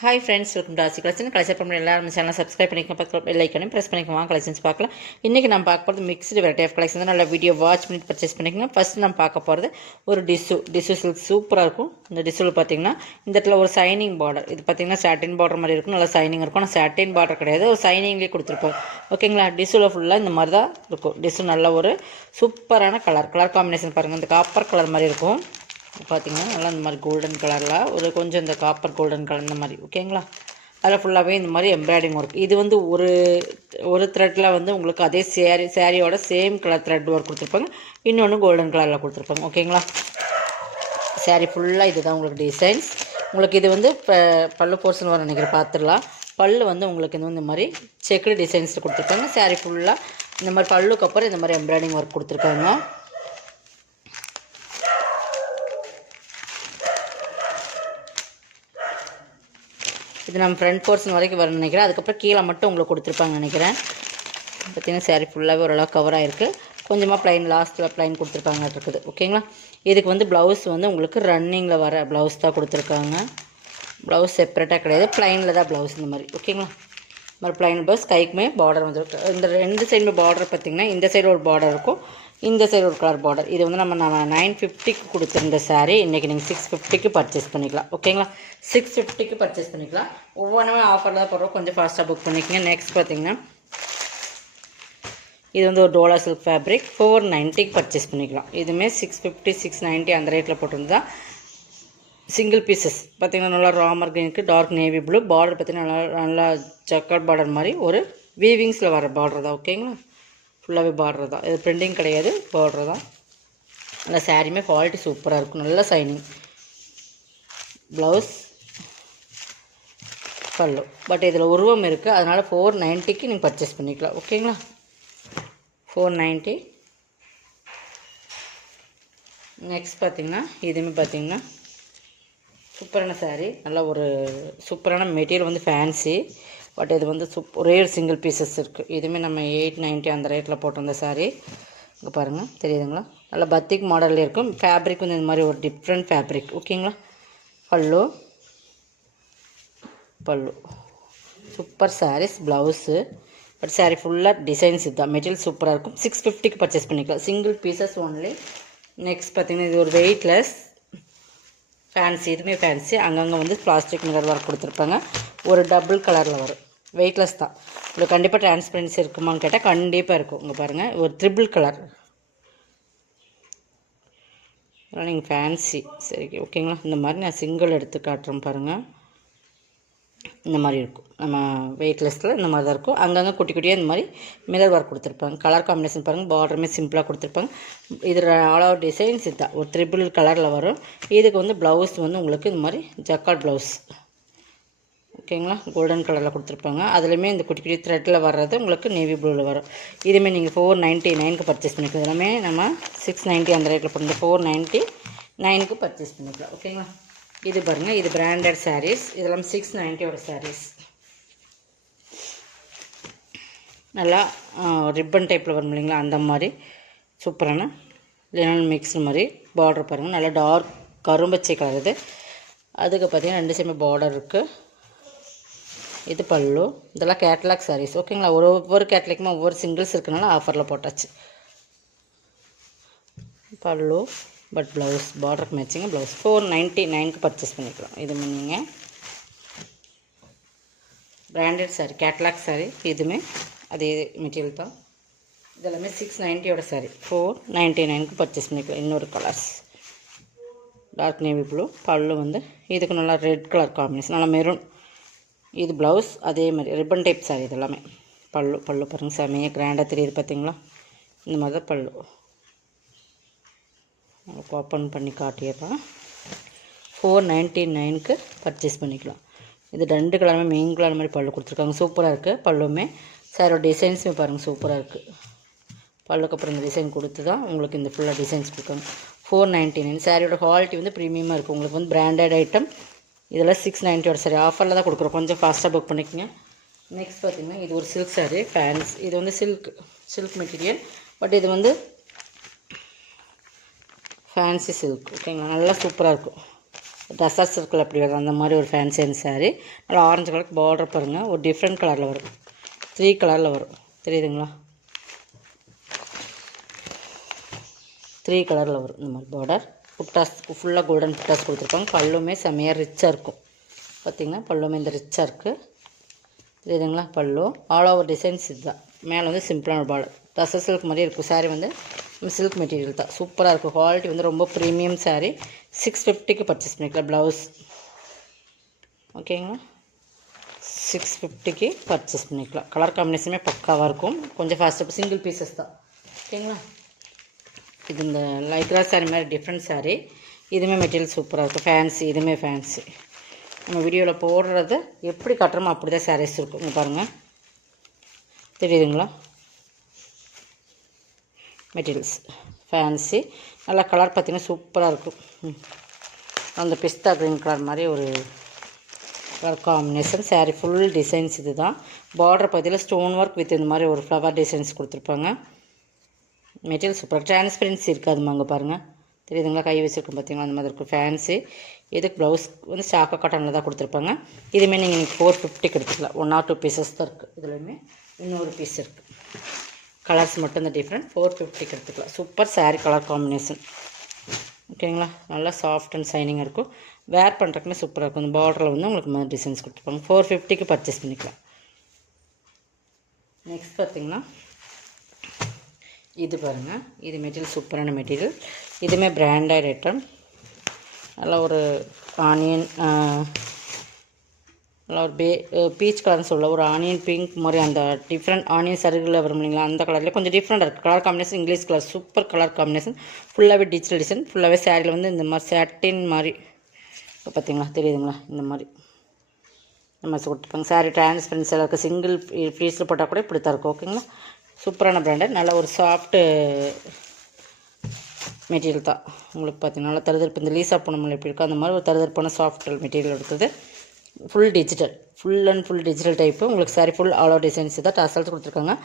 Hi friends, welcome to ஆசி collection. Collection பண்ணி எல்லாரும் நம்ம சேனலை சப்ஸ்கிரைப் பண்ணிக்கலாம், பக்கத்தில் பெல் ஐக்கனையும் ப்ரெஸ் பண்ணிக்கலாம். கலெக்ஷன்ஸ் பார்க்கலாம். இன்றைக்கி நம்ம பார்க்க போகிறது மிக்ஸ்டு வெரைட்டி ஆஃப் கலெக்ஷன் தான். நல்லா வீடியோ வாட்ச் பண்ணி பர்ச்சேஸ் பண்ணிக்கோங்க. ஃபஸ்ட் நம்ம பார்க்க போகிறது ஒரு டிஷ்யூ சில்க் சூப்பராக இருக்கும். இந்த டிஷ்யூவில் பார்த்தீங்கன்னா இந்த இடத்துல ஒரு சைனிங் பார்டர், இது பார்த்தீங்கன்னா சாட்டின் பார்டர் மாதிரி இருக்கும். நல்லா சைனிங் இருக்கும். ஆனால் சாட்டின் பார்டர் கிடையாது, ஒரு சைனிங்லேயே கொடுத்துருப்போம். ஓகேங்களா? டிஷ்யூவில் ஃபுல்லாக இந்த மாதிரி தான் இருக்கும். டிஷ்யூ நல்ல ஒரு சூப்பரான கலர் காம்பினேஷன் பாருங்கள். இந்த காப்பர் கலர் மாதிரி இருக்கும். பார்த்தீங்கன்னா நல்லா இந்த மாதிரி கோல்டன் கலரில் ஒரு கொஞ்சம் இந்த காப்பர் கோல்டன் கலர் இந்த மாதிரி. ஓகேங்களா? அதில் ஃபுல்லாகவே இந்த மாதிரி எம்ப்ராய்டிங் ஒர்க். இது வந்து ஒரு த்ரெட்டில் வந்து உங்களுக்கு அதே சேரீயோட சேம் கலர் த்ரெட் ஒர்க் கொடுத்துருப்பாங்க. இன்னொன்று கோல்டன் கலரில் கொடுத்துருப்பாங்க. ஓகேங்களா? சேரீ ஃபுல்லாக இது தான் உங்களுக்கு டிசைன்ஸ். உங்களுக்கு இது வந்து இப்போ பல்லு போர்ஷன் வர நினைக்கிற பார்த்துடலாம். பல்லு வந்து உங்களுக்கு இந்த மாதிரி செக்குடு டிசைன்ஸில் கொடுத்துருப்பாங்க. சேரீ ஃபுல்லாக இந்த மாதிரி பல்லுக்கு அப்புறம் இந்த மாதிரி எம்ப்ராய்டிங் ஒர்க் கொடுத்துருக்காங்க. இது நம்ம ஃப்ரண்ட் போர்ஷன் வரைக்கும் வரணும்னு நினைக்கிறேன். அதுக்கப்புறம் கீழே மட்டும் உங்களுக்கு கொடுத்துருப்பாங்கன்னு நினைக்கிறேன். பார்த்திங்கன்னா சேரீ ஃபுல்லாகவே ஓரளவு கவர் ஆகிருக்கு. கொஞ்சமாக ப்ளைன் லாஸ்ட்டில் ப்ளைன் கொடுத்துருப்பாங்க இருக்குது. ஓகேங்களா? இதுக்கு வந்து ப்ளவுஸ் வந்து உங்களுக்கு ரன்னிங்கில் வர ப்ளவுஸ் தான் கொடுத்துருக்காங்க. ப்ளவுஸ் செப்பரேட்டாக கிடையாது, ப்ளைனில் தான் ப்ளவுஸ் இந்த மாதிரி. ஓகேங்களா? இந்த மாதிரி ப்ளைன் ப்ளவுஸ். கைக்குமே பார்டர் வந்து இந்த ரெண்டு சைடுமே பார்டர் பார்த்திங்கன்னா இந்த சைடு ஒரு பார்டர் இருக்கும், இந்த சைடு ஒரு கலர் பார்டர். இது வந்து நம்ம 950க்கு கொடுத்துருந்த சாரீ இன்றைக்கி நீங்கள் 650க்கு பர்ச்சேஸ் பண்ணிக்கலாம். ஓகேங்களா? 650க்கு பர்ச்சேஸ் பண்ணிக்கலாம். ஒவ்வொன்றுமே ஆஃபரில் தான் போடுறோம், கொஞ்சம் ஃபாஸ்ட்டாக புக் பண்ணிக்கோங்க. நெக்ஸ்ட் பார்த்திங்கன்னா இது வந்து ஒரு டோலா சில்க் ஃபேப்ரிக் 490க்கு பர்ச்சேஸ் பண்ணிக்கலாம். இதுவுமே 650 690 அந்த ரேட்டில் போட்டிருந்தா. சிங்கிள் பீசஸ் பார்த்திங்கன்னா நல்லா ராமர் க்ரீனுக்கு டார்க் நேவி ப்ளூ பார்டர் பார்த்திங்கன்னா நல்லா சக்கர் பார்டர் மாதிரி ஒரு வீவிங்ஸில் வர பார்டர் தான். ஓகேங்களா? ஃபுல்லாகவே பார்டர் தான். இது பிரிண்டிங் கிடையாது, பார்டர் தான். நல்லா சாரியுமே குவாலிட்டி சூப்பராக இருக்கும், நல்லா சைனிங். ப்ளவுஸ் பல்லு பட் இதில் உருவம் இருக்குது, அதனால் 490க்கு நீங்கள் பர்ச்சேஸ் பண்ணிக்கலாம். ஓகேங்களா? 490. நெக்ஸ்ட் பார்த்திங்கன்னா இதுவுமே பார்த்திங்கன்னா சூப்பரான சாரீ. நல்லா ஒரு சூப்பரான மெட்டீரியல் வந்து ஃபேன்சி. பட் இது வந்து ஒரே ஒரு சிங்கிள் பீசஸ் இருக்குது. இதுவுமே நம்ம 890 அந்த ரேட்டில் போட்டிருந்த சாரீ. இங்கே பாருங்கள், தெரியுதுங்களா? நல்லா பத்திக் மாடலில் இருக்கும். ஃபேப்ரிக் வந்து இந்த மாதிரி ஒரு டிஃப்ரெண்ட் ஃபேப்ரிக். ஓகேங்களா? பல்லு super sarees. Blouse but saree ஃபுல்லாக டிசைன்ஸ் இதுதான். மெட்டீரியல் சூப்பராக இருக்கும். 650க்கு பர்ச்சேஸ் பண்ணிக்கலாம். Single pieces only. நெக்ஸ்ட் பார்த்திங்கன்னா இது ஒரு வெயிட்லெஸ் ஃபேன்சி. இதுவுமே ஃபேன்சி. அங்கங்கே வந்து பிளாஸ்டிக் மிரர் ஒர்க் கொடுத்துருப்பாங்க. ஒரு டபுள் கலரில் வரும். வெயிட்லெஸ் தான். இதில் கண்டிப்பாக டிரான்ஸ்பரன்சி இருக்குமான்னு கேட்டால் கண்டிப்பாக இருக்கும். இங்கே பாருங்கள், ஒரு ட்ரிபிள் கலர். அதனால் நீங்கள் ஃபேன்சி சரி. ஓகேங்களா? இந்த மாதிரி நான் சிங்கிள் எடுத்து காட்டுறேன் பாருங்கள். இந்த மாதிரி இருக்கும். நம்ம வெயிட்லெஸ்ஸில் இந்த மாதிரி தான் இருக்கும். அங்கங்கே குட்டி குட்டியாக இந்த மாதிரி மிரர் ஒர்க் கொடுத்துருப்பாங்க. கலர் காம்பினேஷன் பாருங்கள். பார்டருமே சிம்பிளாக கொடுத்துருப்பாங்க. இது ஆல் ஓவர் டிசைன்ஸ் இதுதான். ஒரு ட்ரிபிள் கலரில் வரும். இதுக்கு வந்து ப்ளவுஸ் வந்து உங்களுக்கு இந்த மாதிரி ஜக்கார்ட் ப்ளவுஸ். ஓகேங்களா? கோல்டன் கலரில் கொடுத்துருப்பாங்க. அதுலேயுமே இந்த குட்டி குட்டி த்ரெட்டில் வர்றது உங்களுக்கு நேவி ப்ளூவில் வரும். இதுவுமே நீங்கள் 499க்கு பர்ச்சேஸ் பண்ணிக்கலாம். எல்லாமே நம்ம 690 அந்த ரேட்டில் போட்டு 499க்கு பர்ச்சேஸ் பண்ணிக்கலாம். ஓகேங்களா? இது பாருங்கள், இது பிராண்டட் சாரீஸ். இதெல்லாம் 690 சாரீஸ். நல்லா ரிப்பன் டைப்பில் வரும் இல்லைங்களா, அந்த மாதிரி சூப்பரான லினன் மிக்ஸ் மாதிரி. பார்டர் பாருங்கள், நல்லா டார்க் கரும்பச்சை கலர். இது அதுக்கு பார்த்திங்கன்னா 2 சைடுமே பார்டர் இருக்குது. இது பல்லு. இதெல்லாம் கேட்லாக் சாரீஸ். ஓகேங்களா? ஒவ்வொரு கேட்லாக்குமே ஒவ்வொரு சிங்கிள்ஸ் இருக்கனால ஆஃபரில் போட்டாச்சு. பல்லு பட் ப்ளவுஸ் பார்டருக்கு மேட்சிங்க ப்ளவுஸ். 499க்கு பர்ச்சேஸ் பண்ணிக்கலாம். இது நீங்கள் பிராண்டட் சாரீ, கேட்லாக் சாரீ. இதுவுமே அதே மெட்டீரியல் தான். இதெல்லாமே 690 சாரீ. 499க்கு பர்ச்சேஸ் பண்ணிக்கலாம். இன்னொரு கலர்ஸ் டார்க் நேவி ப்ளூ. பல்லு வந்து இதுக்கு நல்லா ரெட் கலர் காம்பினேஷன், நல்லா மெரூன். இது ப்ளவுஸ் அதே மாதிரி ரிப்பன் டைப் சாரீ. இது எல்லாமே பல்லு பாருங்கள், செமையாக கிராண்டாக தெரியுது பார்த்தீங்களா? இந்த மாதிரி தான் பல்லு. ஓப்பன் பண்ணி காட்டிடுறேன். 499க்கு பர்ச்சேஸ் பண்ணிக்கலாம். இது 2 கலருமே மெயின் கலர் மாதிரி பல்லு கொடுத்துருக்காங்க. சூப்பராக இருக்குது. பல்லுமே சாரோட டிசைன்ஸுமே பாருங்கள், சூப்பராக இருக்குது. பல்லுக்கு அப்புறம் இந்த டிசைன் கொடுத்து தான் உங்களுக்கு இந்த ஃபுல்லாக டிசைன்ஸ் கொடுக்காங்க. 499. சாரியோட குவாலிட்டி வந்து ப்ரீமியமாக இருக்குது. உங்களுக்கு வந்து பிராண்டட் ஐட்டம். இதெல்லாம் 690 சாரி. ஆஃபரில் தான் கொடுக்குறோம். கொஞ்சம் ஃபாஸ்ட்டாக புக் பண்ணிக்கோங்க. நெக்ஸ்ட் பார்த்திங்கன்னா இது ஒரு சில்க் சாரீ ஃபேன்ஸ். இது வந்து சில்க் மெட்டீரியல். பட் இது வந்து ஃபேன்சி சில்க். ஓகேங்களா? நல்லா சூப்பராக இருக்கும். டசர் சர்க்கிள் அப்படி வரும் அந்த மாதிரி ஒரு ஃபேன்சியான சாரீ. நல்லா ஆரஞ்சு கலருக்கு பார்டர் பாருங்கள், ஒரு டிஃப்ரெண்ட் கலரில் வரும், 3 கலரில் வரும், தெரியுதுங்களா? 3 கலரில் வரும் இந்த மாதிரி பார்டர். புட்டாஸ் ஃபுல்லாக கோல்டன் புட்டாஸ் கொடுத்துருப்பாங்க. பல்லுமே செம்மையாக ரிச்சாக இருக்கும். பார்த்திங்கன்னா பல்லுமே இந்த ரிச்சாக இருக்குது, தெரியுதுங்களா? பல்லு ஆல் ஓவர் டிசைன்ஸ் இதுதான். மேலே வந்து சிம்பிளான பார்டர், டசர் சில்க் மாதிரி இருக்கும். சாரீ வந்து சில்க் மெட்டீரியல் தான், சூப்பராக இருக்கும். குவாலிட்டி வந்து ரொம்ப ப்ரீமியம் சாரீ. 650க்கு பர்ச்சேஸ் பண்ணிக்கலாம். ப்ளவுஸ் ஓகேங்களா, 650க்கு பர்ச்சேஸ் பண்ணிக்கலாம். கலர் காம்பினேஷனுமே பக்காவாக இருக்கும். கொஞ்சம் ஃபாஸ்ட்டாக சிங்கிள் பீசஸ் தான், ஓகேங்களா? இது இந்த லைக்ரா சாரீ மாதிரி டிஃப்ரெண்ட் சாரீ. இதுவுமே மெட்டீரியல் சூப்பராக இருக்கும். ஃபேன்சி, இதுவுமே ஃபேன்சி. நம்ம வீடியோவில் போடுறது எப்படி கட்டுறோமோ அப்படி தான் சாரீஸ் இருக்கும். இங்கே பாருங்கள், தெரியுதுங்களா? Materials fancy. நல்லா கலர் பார்த்திங்கன்னா சூப்பராக இருக்கும். அந்த பிஸ்தா க்ரீன் கலர் மாதிரி ஒரு colour combination. Sari full designs இது தான். பார்டர் பார்த்திங்கன்னா ஸ்டோன் ஒர்க் வித் இந்த மாதிரி ஒரு ஃப்ளவர் டிசைன்ஸ் கொடுத்துருப்பாங்க. மெட்டீரியல் சூப்பர், டிரான்ஸ்பரன்சி இருக்காதுமா. அங்கே பாருங்கள், தெரியுதுங்களா? கை வச்சுருக்கோம் பார்த்திங்களா, அந்த மாதிரி இருக்கும். ஃபேன்சி. இதுக்கு ப்ளவுஸ் வந்து சாக்கா காட்டனில் தான் கொடுத்துருப்பாங்க. இதுவுமே நீங்கள் இன்றைக்கி 450க்கு எடுத்துக்கலாம். 1 or 2 பீசஸ் தான் இருக்குது. இதுலேயுமே இன்னொரு பீஸ் இருக்குது. கலர்ஸ் மட்டும் இந்த டிஃப்ரெண்ட். 450க்கு எடுத்துக்கலாம். சூப்பர் சாரீ கலர் காம்பினேஷன், ஓகேங்களா? நல்லா சாஃப்ட் அண்ட் ஷைனிங்காக இருக்கும். வேர் பண்ணுறதுக்குமே சூப்பராக இருக்கும். இந்த பார்டரில் வந்து உங்களுக்கு மாதிரி டிசைன்ஸ் கொடுத்துருப்பாங்க. 450க்கு பர்ச்சேஸ் பண்ணிக்கலாம். நெக்ஸ்ட் பார்த்திங்கன்னா இது பாருங்கள், இது மெட்டீரியல் சூப்பரான மெட்டீரியல். இதுவுமே பிராண்டட் ஐட்டம். நல்லா ஒரு ஆனியன், நல்லா ஒரு பீச் கலர்னு சொல்ல, ஒரு ஆனியன் பிங்க் மாதிரி அந்த டிஃப்ரெண்ட் ஆனியன் சருகில் வரும் இல்லைங்களா, அந்த கலரில் கொஞ்சம் டிஃப்ரெண்டாக இருக்குது. Colour combination English colour, super colour combination. ஃபுல்லாகவே டிஜிட்டல் டிசைன். ஃபுல்லாகவே சாரியில் வந்து இந்த மாதிரி சாட்டின் மாதிரி இப்போ பார்த்திங்களா, தெரியுதுங்களா? இந்த மாதிரி கொடுத்துருப்பாங்க. சாரீ டிரான்ஸ்பரன்சியாக இருக்குது. சிங்கிள் ஃப்ரீஸில் போட்டால் கூட இப்படி தான் இருக்கும், ஓகேங்களா? சூப்பரான பிராண்டட். நல்ல ஒரு சாஃப்ட்டு மெட்டீரியல் தான். உங்களுக்கு பார்த்திங்கன்னா நல்லா தருதற்பு, இந்த லீஸா பூனம் எப்படி இருக்கும் அந்த மாதிரி ஒரு தருதற்பான சாஃப்ட் மெட்டீரியல் எடுத்தது. Full digital, full and full digital type. உங்களுக்கு sari full all over designs தான். டாசல்ஸ் கொடுத்துருக்காங்க.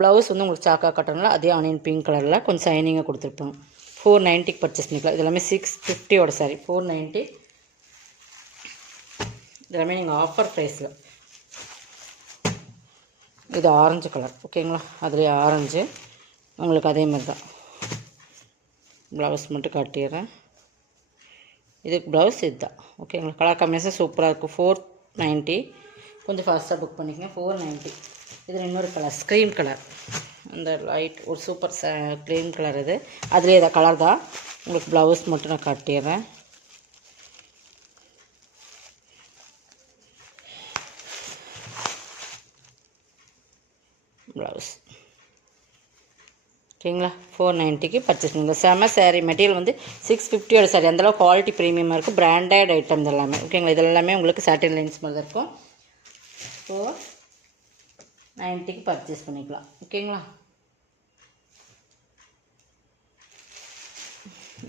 ப்ளவுஸ் வந்து உங்களுக்கு சாக்கா காட்டனில் அதே ஆனியன் பிங்க் கலரில் கொஞ்சம் ஷைனிங்காக கொடுத்துருப்பாங்க. 490க்கு பர்ச்சேஸ் பண்ணிக்கலாம். இது எல்லாமே 650 சாரி. 490. இதெல்லாமே நீங்கள் ஆஃபர் ப்ரைஸில். இது ஆரஞ்சு கலர், ஓகேங்களா? அதுலேயே ஆரஞ்சு உங்களுக்கு அதே மாதிரி தான். ப்ளவுஸ் மட்டும் காட்டிடுறேன். இதுக்கு ப்ளவுஸ் இதுதான், ஓகேங்களா? கலர் காம்பினேஷன் சூப்பராக இருக்கும். 490. கொஞ்சம் ஃபாஸ்ட்டாக புக் பண்ணிக்கங்க. 490. இதில் இன்னொரு கலர் ஸ்க்ரீன் கலர், அந்த லைட் ஒரு சூப்பர் க்ரீன் கலர். இது அதுலேயே இதை கலர் தான். உங்களுக்கு ப்ளவுஸ் மட்டும் நான் காட்டிடுறேன். ப்ளவுஸ் ஓகேங்களா? 490க்கு பர்ச்சேஸ் பண்ணுங்கள். செம சாரீ. மெட்டீரியல் வந்து 650 சாரி. அந்தளவு குவாலிட்டி ப்ரீமியமாக இருக்கும். பிராண்டட் ஐட்டம் எல்லாமே, ஓகேங்களா? இதெல்லாமே உங்களுக்கு சாட்டின் லைன்ஸ் மாதிரி தான் இருக்கும். 490க்கு பர்ச்சேஸ் பண்ணிக்கலாம், ஓகேங்களா?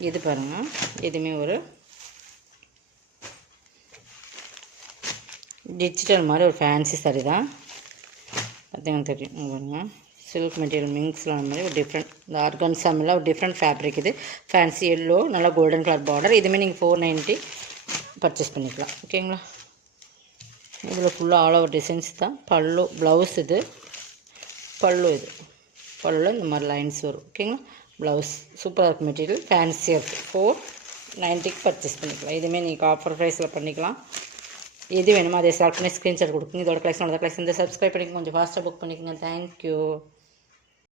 இது பாருங்கள், இதுவுமே ஒரு டிஜிட்டல் மாதிரி ஒரு ஃபேன்சி சாரி தான். பார்த்தீங்கன்னா தெரியும் பாருங்கள். சில்க் மெட்டீரியல் மிங்ஸில் மாதிரி ஒரு டிஃப்ரெண்ட், இந்த ஆர்கன்சாமில் ஒரு டிஃப்ரெண்ட் ஃபேப்ரிக். இது ஃபேன்சி எல்லோ, நல்லா கோல்டன் கலர் பார்டர். இதுவுமே நீங்கள் 490 பர்ச்சேஸ் பண்ணிக்கலாம், ஓகேங்களா? இதில் ஃபுல்லாக ஆல் ஓவர் டிசைன்ஸ் தான். பல்லு, ப்ளவுஸ் இது பல்லு. இது பல்லுவில் இந்த மாதிரி லைன்ஸ் வரும், ஓகேங்களா? ப்ளவுஸ் சூப்பராக இருக்கும். மெட்டீரியல் ஃபேன்சியாக இருக்குது. 490க்கு பர்ச்சேஸ் பண்ணிக்கலாம். இதுவுமே நீங்கள் ஆஃபர் ப்ரைஸில் பண்ணிக்கலாம். எது வேணுமோ அதை செலக்ட் பண்ணி ஸ்க்ரீன்ஷாட் கொடுக்குங்க. இதோட கலெக்ஷன் சப்ஸ்கிரைப் பண்ணிக்கோங்க. கொஞ்சம் ஃபாஸ்ட்டாக புக் பண்ணிக்கோங்க. தேங்க்யூ.